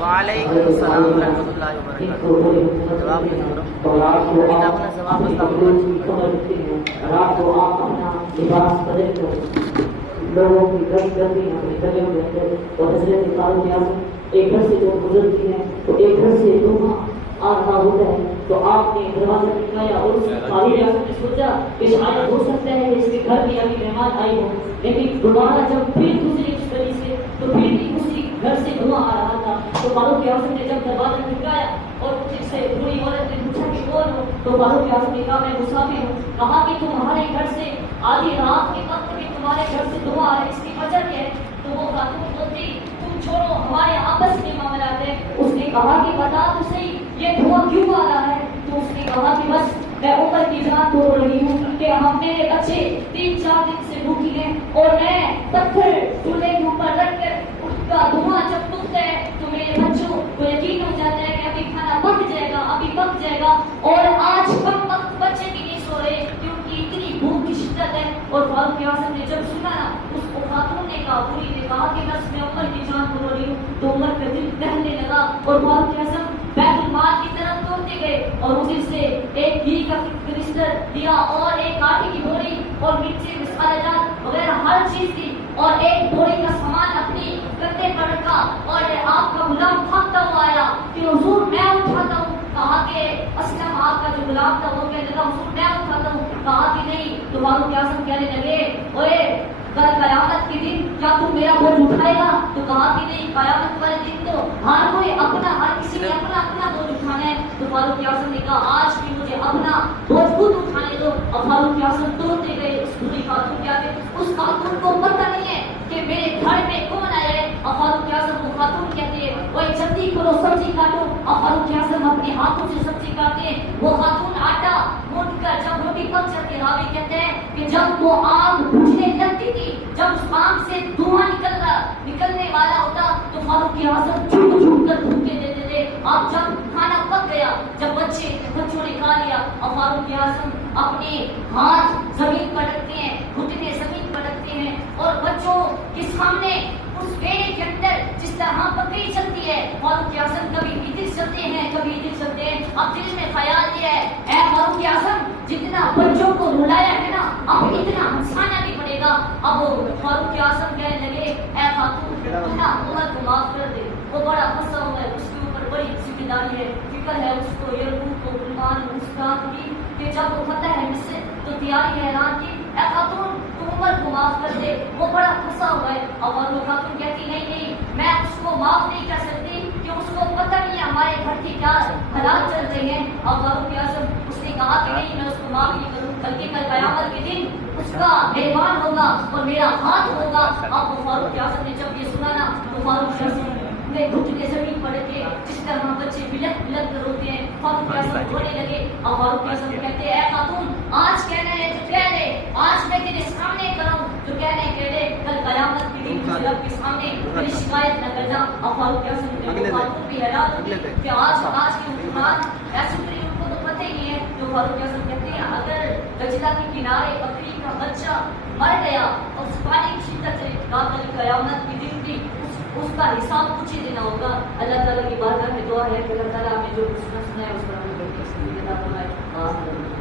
وعلیکم السلام ورحمۃ اللہ وبرکاتہ. جواب نہیں ہو رہا کتاب نے جواب رات کو آپ اپنا لباس بدل کر لوگوں کی گشت کرتی ہیں اپنے گلے میں رہتے ہیں. اور حضرت فاروق اعظم ایک گھر سے جو گزرتی ہیں تو ایک گھر سے دھواں آ رہا ہوتا ہے تو آپ نے دروازہ کھٹکایا اور فاروق اعظم نے سوچا کہ شاید ہو سکتا ہے اس کے گھر بھی ابھی مہمان آئے ہوں. لیکن دوبارہ جب پھر دوسری اس گلی سے تو پھر بھی اسی گھر سے دھواں آ رہا تھا. تو فاروق اعظم نے جب دروازہ کھٹکایا اور اس سے بری عورت نے پوچھا کہ کون ہو تو فاروق اعظم نے کہا میں مسافر ہوں. کہا کہ تمہارے گھر سے آدھی رات کے وقت بھی تمہارے گھر سے دعا آ رہی ہے اس کی وجہ کیا ہے؟ تو وہ خاتون بولتی تم چھوڑو ہمارے آپس میں معاملات ہے. اس نے کہا کہ بتا تو صحیح یہ دھواں کیوں آ رہا ہے؟ تو اس نے کہا کہ بس میں عمر کی جان توڑ رہی ہوں کہ ہم میرے بچے 3-4 دن سے بھوکی ہیں اور میں پتھر چولہے کے اوپر رکھ کر اس کا دھواں جب اٹھتا ہے تو میرے بچوں کو یقین ہو جاتا ہے کہ ابھی کھانا پک جائے گا ابھی پک جائے گا. اور آج کم وقت بچے بھی نہیں سو رہے کیونکہ اتنی بھوک کی شدت ہے. اور فاروق اعظم نے جب سنا نا اس کو خاتون نے کہا بوڑھی نے کہا کہ بس میں عمر کی جان توڑ رہی ہوں. تو عمر کا دل دہنے لگا اور فاروق اعظم بیت المال کی طرف دوڑتے گئے اور ادھر سے ایک گھی کا کنیسٹر دیا اور ایک آٹے کی بوری اور مرچی مسالہ جات وغیرہ ہر چیز دی اور ایک بوری کا سامان اپنی کندھے پر رکھا. اور آپ کا غلام بھاگتا ہوا آیا کہ حضور میں اٹھاتا ہوں. کہا کہ اسلم آپ کا جو غلام تھا وہ کہنے لگا حضور میں اٹھاتا ہوں. کہا کہ نہیں. تو فاروق اعظم کہنے لگے اوے کل قیامت کے دن کیا تم میرا بوجھ اٹھائے گا؟ تو کہا کہ نہیں قیامت والے دن تو ہر کوئی اپنا ہر کسی نے اپنا اپنا بوجھ اٹھانا ہے. تو فاروق اعظم نے کہا آج بھی مجھے اپنا بوجھ خود اٹھانے دو. اور فاروق اعظم توڑتے گئے. اس بری خاتون کیا تھے اس خاتون کو پتہ نہیں ہے کہ میرے گھر میں کون آیا ہے. اور فاروق اعظم وہ خاتون کہتے ہیں وہ جلدی کرو سبزی کاٹو. اور فاروق اعظم اپنے ہاتھوں سے سبزی کاٹتے ہیں. وہ خاتون آٹا موٹ کر جب روٹی پک جاتی ہے راوی کہتے ہیں کہ جب وہ آگ بجھنے لگتی تھی جب اس آگ سے دھواں نکلنے والا ہوتا تو فاروق اعظم جھوٹ جھوٹ کر دھوکے دیتے تھے. اب جب کھانا پک گیا جب بچوں نے کھا لیا اور فاروق اعظم اپنے ہاتھ زمین پر رکھتے ہیں گھٹنے زمین پر رکھتے ہیں اور بچوں کے سامنے اس بیڑے کے اندر جس طرح بکری چلتی ہے فاروق اعظم کبھی ادھر چلتے ہیں کبھی ادھر چلتے ہیں. اب دل میں خیال دیا ہے اے فاروق اعظم جتنا بچوں کو رلایا ہے نا اب اتنا ہنسانا بھی پڑے گا. اب فاروق اعظم کہنے لگے اے خاتون تو نا عمر کو معاف کر دے. وہ بڑا غصہ ہوا ہے اس کے اوپر بڑی ذمہ داری ہے فکر ہے اس کو یرموک کو گلمان مسکان کی کہ جب وہ فتح ہے مصر تو تیاری ہے اعلان کی اے خاتون تو عمر کو معاف کر دے. وہ بڑا غصہ ہوا ہے. اور وہ خاتون کہتی نہیں میں اس کو معاف نہیں کر سکتی کہ اس کو پتہ نہیں ہے ہمارے گھر کی کیا حالات چل رہے ہیں. اور فاروق اعظم اس نے کہا کہ نہیں میں اس کو معاف نہیں کروں بلکہ کل قیامت کے دن اس کا میزبان ہوگا اور میرا ہاتھ ہوگا. اب وہ فاروق اعظم نے جب یہ سنا نا تو فاروق اعظم نے گھٹنے زمین پڑ کے جس طرح بچے بلک بلک کر روتے ہیں فاروق اعظم رونے لگے. اور فاروق اعظم کہتے ہیں اے خاتون آج کہنا ہے جو کہہ لے آج میں تیرے سامنے کروں جو کہنے کہہ لے کل قیامت کے دن مجھے رب کے سامنے میری شکایت نہ کرنا. اور فاروق اعظم نے خاتون بھی حیران ہوئی کہ آج کے حکمران ایسے تری ان کو تو پتہ ہی نہیں ہے. جو فاروق اعظم کہتے ہیں اگر دجلہ کے کنارے بکری کا بچہ مر گیا اور اس پانی کی شدت سے کل قیامت کی دن تھی اس کا حساب کچھ ہی دینا ہوگا. اللہ تعالیٰ کی بارگاہ میں دعا ہے کہ اللہ تعالیٰ ہمیں جو سنا ہے اس پر عمل کرنے کی توفیق عطا فرمائے.